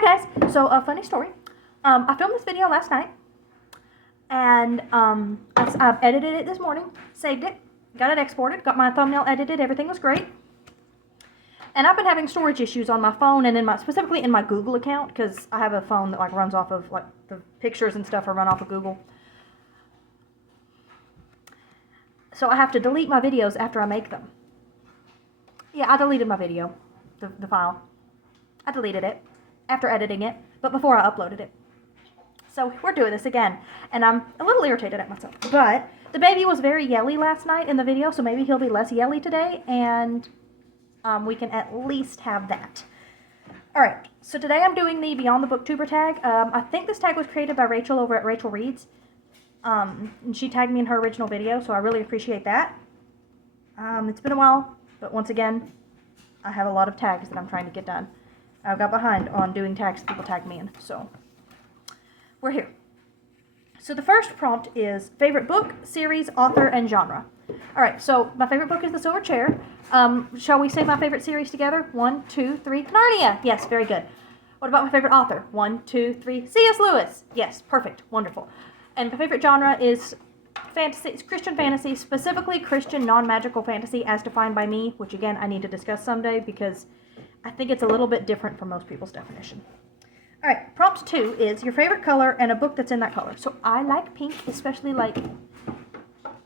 Hi guys, so a funny story. I filmed this video last night, and I've edited it this morning, saved it, got it exported, got my thumbnail edited, everything was great. And I've been having storage issues on my phone and specifically in my Google account, because I have a phone that runs off of the pictures and stuff are run off of Google. So I have to delete my videos after I make them. Yeah, I deleted my video, the file. I deleted it after editing it, but before I uploaded it. So we're doing this again, and I'm a little irritated at myself. But the baby was very yelly last night in the video, so maybe he'll be less yelly today, and we can at least have that. Alright, so today I'm doing the Beyond the Booktuber tag. I think this tag was created by Rachel over at Rachel Reads. And she tagged me in her original video, so I really appreciate that. It's been a while, but once again, I have a lot of tags that I'm trying to get done. I got behind on doing tags that people tagged me in, so we're here. So the first prompt is favorite book, series, author, and genre. Alright, so my favorite book is The Silver Chair. Shall we say my favorite series together? 1, 2, 3, Narnia! Yes, very good. What about my favorite author? 1, 2, 3, C.S. Lewis! Yes, perfect, wonderful. And my favorite genre is fantasy, it's Christian fantasy, specifically Christian non-magical fantasy as defined by me, which again I need to discuss someday because I think it's a little bit different from most people's definition. Alright, prompt 2 is your favorite color and a book that's in that color. So I like pink, especially like,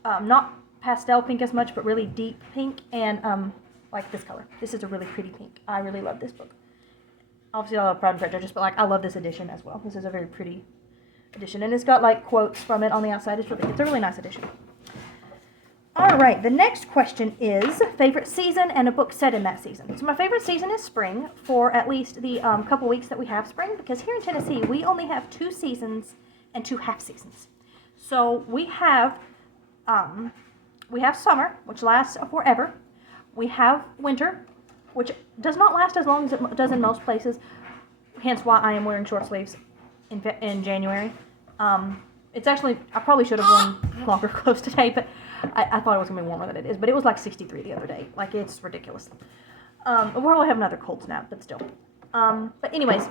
not pastel pink as much, but really deep pink, and like this color. This is a really pretty pink. I really love this book. Obviously I love Pride and Prejudice, but like I love this edition as well. This is a very pretty edition, and it's got like quotes from it on the outside. It's a really nice edition. Alright, the next question is favorite season and a book set in that season. So my favorite season is spring, for at least the couple weeks that we have spring, because here in Tennessee we only have 2 seasons and 2 half seasons. So we have summer, which lasts forever. We have winter, which does not last as long as it does in most places, hence why I am wearing short sleeves in January. It's actually, I probably should have worn longer clothes today, but I thought it was going to be warmer than it is. But it was like 63 the other day. Like, it's ridiculous. We'll probably have another cold snap, but still. But anyways,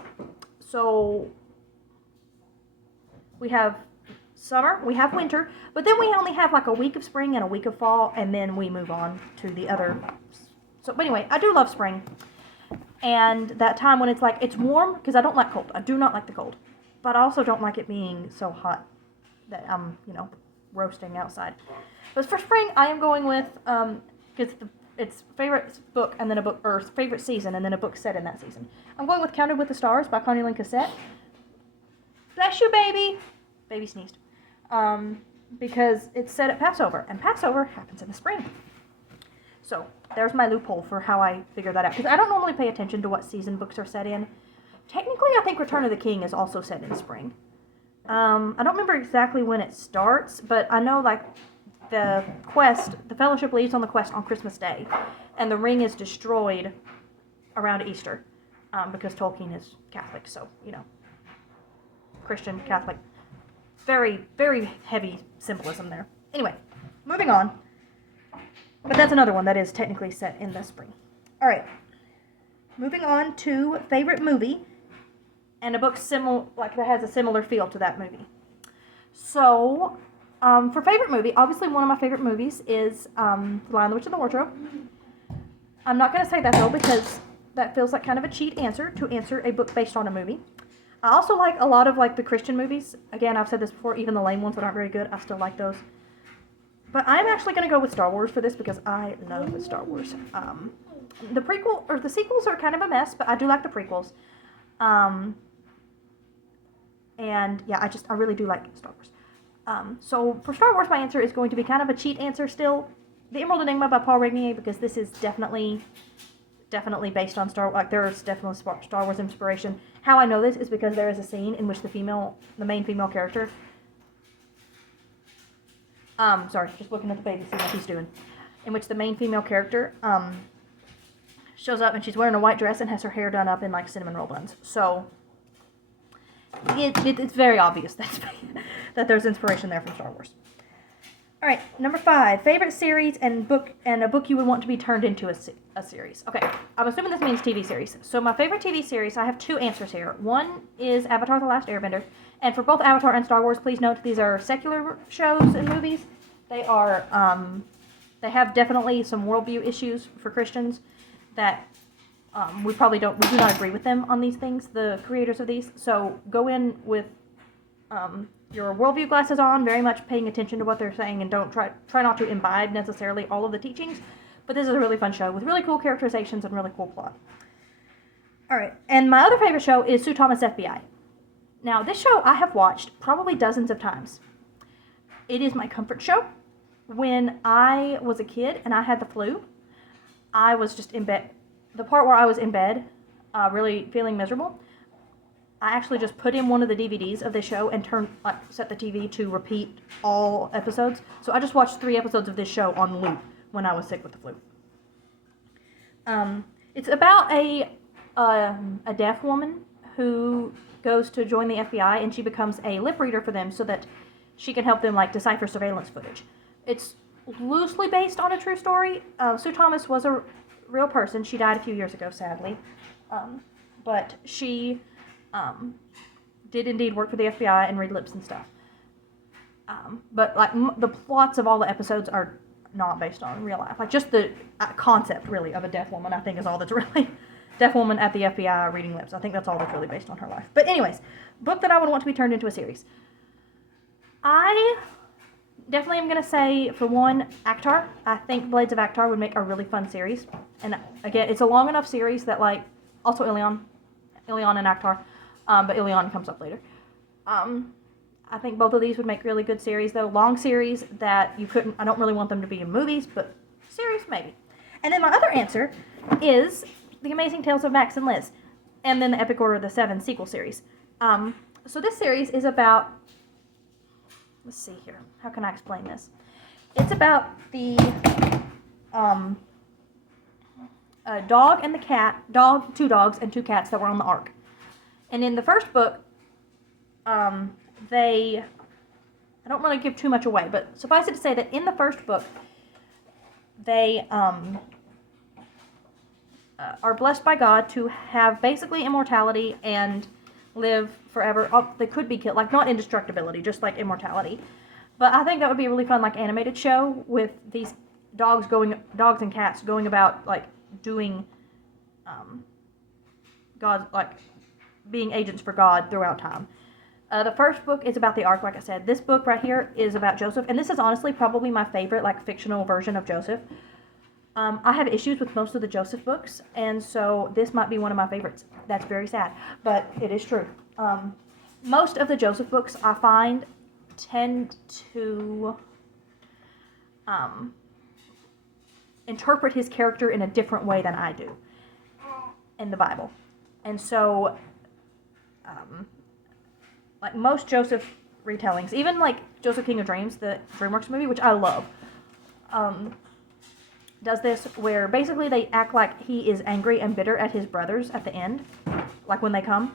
so we have summer, we have winter, but then we only have like a week of spring and a week of fall, and then we move on to the other. So, but anyway, I do love spring. And that time when it's like, it's warm, because I don't like cold. I do not like the cold. But I also don't like it being so hot that I'm, roasting outside. But for spring, I am going with, because it's favorite book and then a book, or favorite season and then a book set in that season. I'm going with Counted with the Stars by Connie Lynn Cassette. Bless you, baby! Baby sneezed. Because it's set at Passover, and Passover happens in the spring. So, there's my loophole for how I figure that out. Because I don't normally pay attention to what season books are set in. Technically, I think Return of the King is also set in spring. I don't remember exactly when it starts, but I know, like, the Fellowship leaves on the quest on Christmas Day, and the ring is destroyed around Easter, because Tolkien is Catholic, so, Christian, Catholic, very, very heavy symbolism there. Anyway, moving on. But that's another one that is technically set in the spring. Alright, moving on to favorite movie, and a book that has a similar feel to that movie. So, for favorite movie, obviously one of my favorite movies is The Lion, the Witch, and the Wardrobe. I'm not going to say that though, because that feels like kind of a cheat answer to answer a book based on a movie. I also like a lot of like the Christian movies. Again, I've said this before, even the lame ones that aren't very good, I still like those. But I'm actually going to go with Star Wars for this because I love Star Wars. The sequels are kind of a mess, but I do like the prequels. And yeah, I really do like Star Wars. So for Star Wars, my answer is going to be kind of a cheat answer still. The Emerald Enigma by Paul Regnier, because this is definitely based on Star Wars. Like, there's definitely Star Wars inspiration. How I know this is because there is a scene in which the main female character, sorry, just looking at the baby, see what he's doing, in which the main female character, shows up and she's wearing a white dress and has her hair done up in like cinnamon roll buns. So it's very obvious that there's inspiration there from Star Wars. All right, number 5, favorite series and a book you would want to be turned into a series. Okay, I'm assuming this means TV series. So my favorite TV series, I have 2 answers here. One is Avatar: The Last Airbender, and for both Avatar and Star Wars, please note these are secular shows and movies. They are they have definitely some worldview issues for Christians that we do not agree with them on these things, the creators of these. So go in with your worldview glasses on, very much paying attention to what they're saying, and don't try not to imbibe necessarily all of the teachings. But this is a really fun show with really cool characterizations and really cool plot. All right, and my other favorite show is Sue Thomas FBI. Now, this show I have watched probably dozens of times. It is my comfort show. When I was a kid and I had the flu, I was just in bed. The part where I was in bed, really feeling miserable, I actually just put in one of the DVDs of this show and set the TV to repeat all episodes. So I just watched 3 episodes of this show on loop when I was sick with the flu. It's about a deaf woman who goes to join the FBI, and she becomes a lip reader for them so that she can help them decipher surveillance footage. It's loosely based on a true story. Sue Thomas was a real person. She died a few years ago, sadly. But she did indeed work for the FBI and read lips and stuff. But the plots of all the episodes are not based on real life. Just the concept, really, of a deaf woman, I think, is all that's really... Deaf woman at the FBI reading lips. I think that's all that's really based on her life. But anyways, book that I would want to be turned into a series. I definitely am going to say, for one, Akhtar. I think Blades of Akhtar would make a really fun series. And again, it's a long enough series that, also Ilion and Akhtar, but Ilion comes up later. I think both of these would make really good series, though. Long series that I don't really want them to be in movies, but series, maybe. And then my other answer is The Amazing Tales of Max and Liz, and then the Epic Order of the Seven sequel series. So this series is about, let's see here, how can I explain this? It's about the dog and the cat, 2 dogs and 2 cats that were on the Ark. And in the first book, I don't really give too much away, but suffice it to say that in the first book, they are blessed by God to have basically immortality and live forever. They could be killed, not indestructibility, just immortality. But I think that would be a really fun animated show with these dogs and cats going about doing God, being agents for God throughout time. The first book is about the Ark, like I said. This book right here is about Joseph, and this is honestly probably my favorite fictional version of Joseph. I have issues with most of the Joseph books, and so this might be one of my favorites. That's very sad, but it is true. Most of the Joseph books, I find, tend to interpret his character in a different way than I do in the Bible. And so, most Joseph retellings, even Joseph King of Dreams, the DreamWorks movie, which I love, does this where basically they act like he is angry and bitter at his brothers at the end, when they come.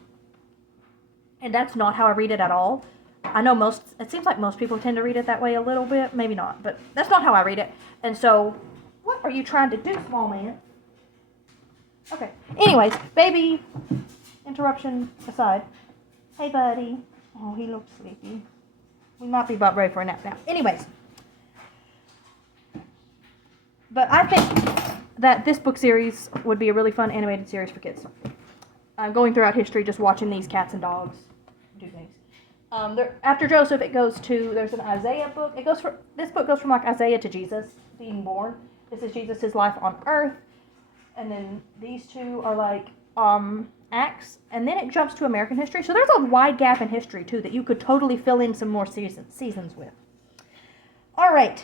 And that's not how I read it at all. I know it seems like most people tend to read it that way a little bit, maybe not, but that's not how I read it. And so, what are you trying to do, small man? Okay, anyways, baby interruption aside. Hey, buddy. Oh, he looks sleepy. We might be about ready for a nap now. Anyways. But I think that this book series would be a really fun animated series for kids. Going throughout history, just watching these cats and dogs do things. After Joseph, there's an Isaiah book. This book goes from Isaiah to Jesus being born. This is Jesus' life on earth. And then these 2 are Acts. And then it jumps to American history. So there's a wide gap in history, too, that you could totally fill in some more seasons with. All right.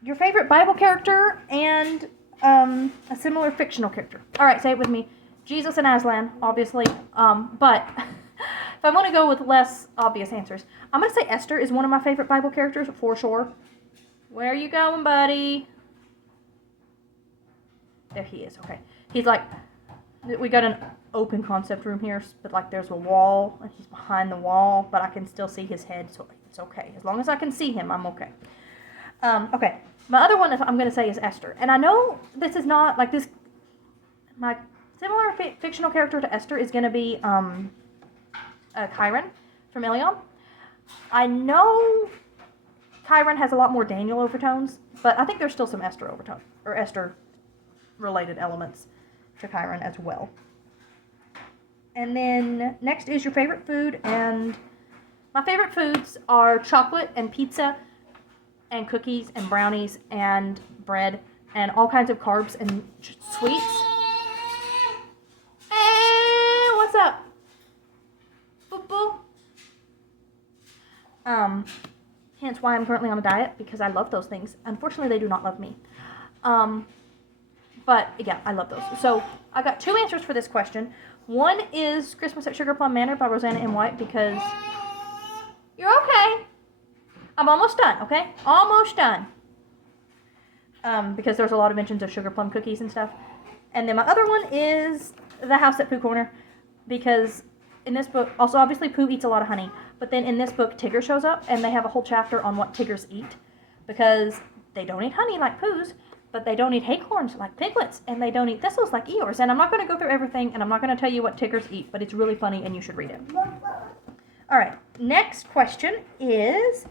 Your favorite Bible character and a similar fictional character. All right, say it with me. Jesus and Aslan, obviously. But if I want to go with less obvious answers, I'm going to say Esther is one of my favorite Bible characters, for sure. Where are you going, buddy? There he is, okay. He's we got an open concept room here, but there's a wall, and he's behind the wall, but I can still see his head, so it's okay. As long as I can see him, I'm okay. Okay. My other one I'm going to say is Esther. And I know this is not, like, this, my similar fictional character to Esther is going to be, Chiron from Ilion. I know Chiron has a lot more Daniel overtones, but I think there's still some Esther overtone, or Esther-related elements to Chiron as well. And then next is your favorite food, and my favorite foods are chocolate and pizza and cookies and brownies and bread and all kinds of carbs and sweets. Hey, what's up? Boo-boo. Hence why I'm currently on a diet, because I love those things. Unfortunately, they do not love me. But yeah, I love those. So I got 2 answers for this question. One is Christmas at Sugar Plum Manor by Rosanna M. White, because you're okay. I'm almost done, okay? Almost done. Because there's a lot of mentions of sugar plum cookies and stuff. And then my other one is The House at Pooh Corner, because in this book, also obviously Pooh eats a lot of honey, but then in this book Tigger shows up, and they have a whole chapter on what Tiggers eat, because they don't eat honey like Poohs, but they don't eat acorns like piglets, and they don't eat thistles like Eeyores. And I'm not going to go through everything, and I'm not going to tell you what Tiggers eat, but it's really funny, and you should read it. All right, next question is,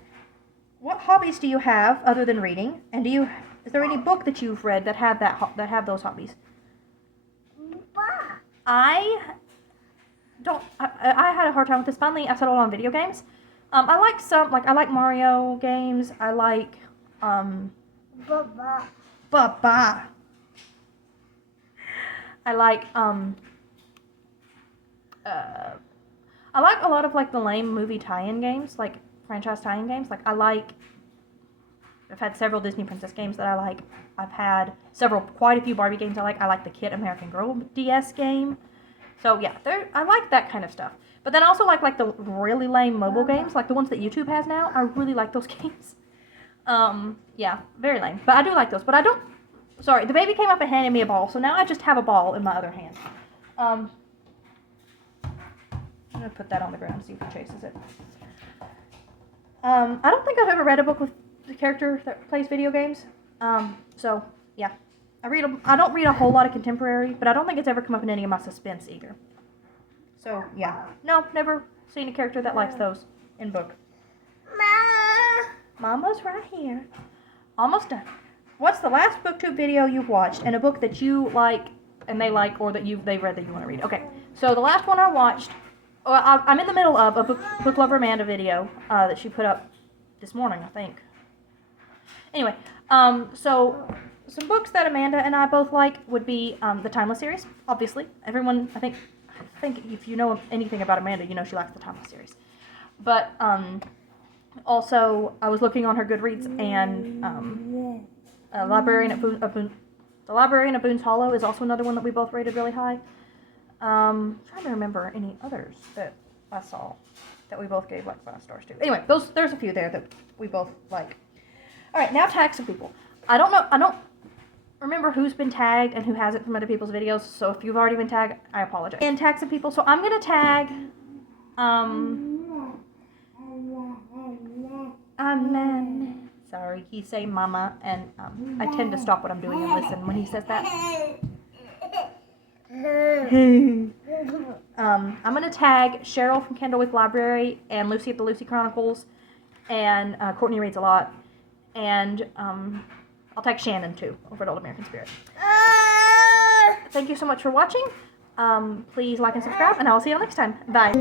what hobbies do you have other than reading? And is there any book that you've read that have those hobbies? I had a hard time with this. Finally, I settled on video games. I like some, like I like Mario games. I like Baba. I like I like a lot of like the lame movie tie-in games, like franchise tie-in games. Like I've had several Disney Princess games that I like. I've had quite a few Barbie games I like. I like the Kid American Girl DS game. So yeah, I like that kind of stuff. But then I also like the really lame mobile games, like the ones that YouTube has now. I really like those games. Yeah, very lame. But I do like those. But sorry, the baby came up and handed me a ball, so now I just have a ball in my other hand. I'm going to put that on the ground and see if he chases it. I don't think I've ever read a book with the character that plays video games. So, yeah. I don't read a whole lot of contemporary, but I don't think it's ever come up in any of my suspense either. So, yeah. No, never seen a character that likes those in book. Mama's right here. Almost done. What's the last Booktube video you've watched, and a book that you like, and they like, or that they've read that you want to read? Okay, so the last one I watched, I'm in the middle of a Book Lover Amanda video that she put up this morning, I think. Anyway, so some books that Amanda and I both like would be the Timeless series, obviously. Everyone, I think if you know anything about Amanda, you know she likes the Timeless series. But also, I was looking on her Goodreads, and The Librarian at Boone's Hollow is also another one that we both rated really high. I'm trying to remember any others that I saw that we both gave like 5 stars to. Anyway, there's a few there that we both like. All right, now tag some people. I don't remember who's been tagged and who hasn't from other people's videos, so if you've already been tagged, I apologize. And tag some people, so I'm going to tag, sorry, he say mama, and I tend to stop what I'm doing and listen when he says that. I'm going to tag Cheryl from Candlewick Library, and Lucy at the Lucy Chronicles, and Courtney Reads a Lot, and I'll tag Shannon too over at Old American Spirit. Thank you so much for watching. Please like and subscribe, and I will see you next time. Bye.